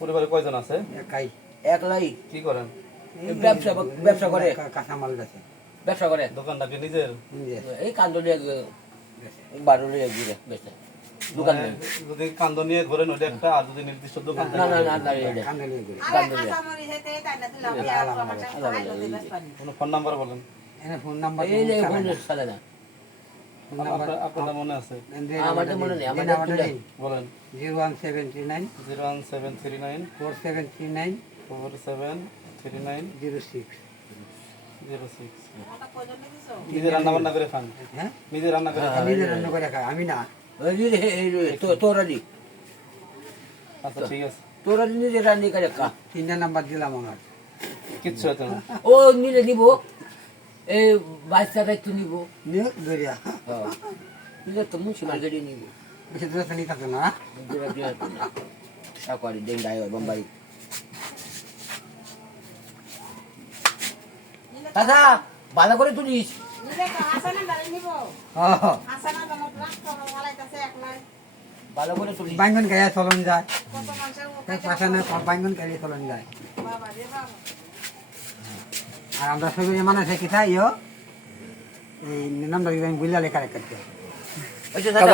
পরিবারে কয়জন আছে? একাই। একলাই কি করেন? ব্যবসা করে, কাঁচামাল বেচে। ব্যবসা করে। দোকানটা কি নিজের? এই কান্দলিয়া বারুলিয়া ঘুরে বেচে দোকান নেই। যদি কান্দ নিয়ে ঘোরেন ওটা একটা, আর যদি নির্দিষ্ট দোকান না না না না এটা কান্দলিয়া ঘুরে। কান্দলিয়া কোনো ফোন নাম্বার বলেন। এনে ফোন নাম্বার এই যে ফোন চালে না আপনার মনে আছে? আমাদের মনে নেই, আমাদের বলেন। 01739 01739 4739 4739 06। 06। নিজে রান্না বান্না করে খান? হ্যাঁ, নিজে রান্না করে খান? আমি রান্না করে খাই, আমি না। তোরা আচ্ছা ঠিক আছে। তোরা নিজে রান্নি করে খা। 3 নাম্বার দিলাম আমার। কিচ্ছু হতো না। ও নিলে নিব, এই বাচ্চাটা একটু নিব, নিয়ে গড়িয়া নিলে তো মুন্সিপাল গাড়ি নিব। বেশি দূরে তো নিতে না। সাকারি ডেঙ্গাই বোম্বাই। দাদা ভালো করে তুলিস। ভালো করে তুলিস। বাইঙ্গন গায়ে চলন যায়, পাশানে বাইঙ্গন গায়ে চলন যায়। আর আমরা সবাই মানে শিখি থাই এই নামটা বুঝলা লেখা রেখে।